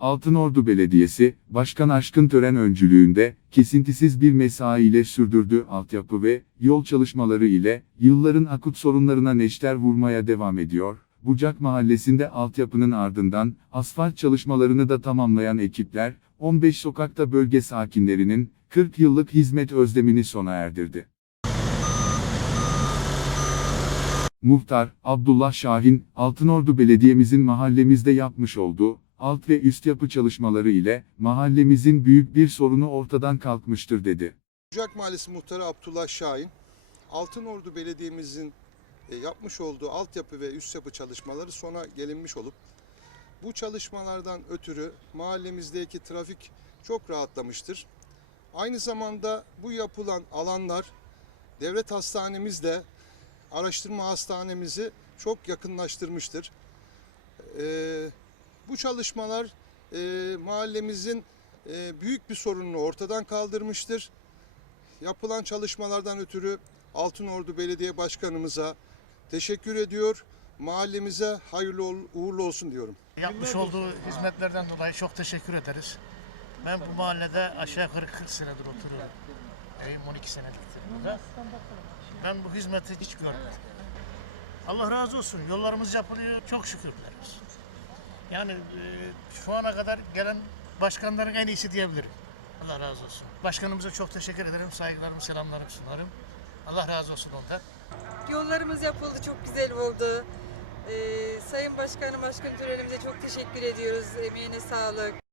Altınordu Belediyesi, Başkan Aşkın Tören öncülüğünde, kesintisiz bir mesai ile sürdürdüğü altyapı ve yol çalışmaları ile, yılların akut sorunlarına neşter vurmaya devam ediyor. Bucak Mahallesi'nde altyapının ardından, asfalt çalışmalarını da tamamlayan ekipler, 15 sokakta bölge sakinlerinin, 40 yıllık hizmet özlemini sona erdirdi. Muhtar, Abdullah Şahin, Altınordu Belediye'mizin mahallemizde yapmış olduğu, alt ve üst yapı çalışmaları ile, mahallemizin büyük bir sorunu ortadan kalkmıştır dedi. Bucak Mahallesi Muhtarı Abdullah Şahin, Altınordu Belediye'mizin e, yapmış olduğu altyapı ve üst yapı çalışmaları sona gelinmiş olup bu çalışmalardan ötürü mahallemizdeki trafik çok rahatlamıştır. Aynı zamanda bu yapılan alanlar devlet hastanemizle araştırma hastanemizi çok yakınlaştırmıştır. Ee, bu çalışmalar e, mahallemizin e, büyük bir sorununu ortadan kaldırmıştır. Yapılan çalışmalardan ötürü Altınordu Belediye Başkanımıza teşekkür ediyor. Mahallemize hayırlı ol- uğurlu olsun diyorum. Yapmış olduğu hizmetlerden dolayı çok teşekkür ederiz. Ben bu mahallede aşağı yukarı 40 senedir oturuyorum. Evim 12 seneliktir burada. Ben bu hizmeti hiç görmedim. Allah razı olsun. Yollarımız yapılıyor. Çok şükürler olsun. Yani e, şu ana kadar gelen başkanların en iyisi diyebilirim. Allah razı olsun. Başkanımıza çok teşekkür ederim. Saygılarımı, selamlarımı sunarım. Allah razı olsun ondan. Yollarımız yapıldı, çok güzel oldu. Ee, Sayın Başkanım, Başkan törenimize çok teşekkür ediyoruz. Emeğine sağlık.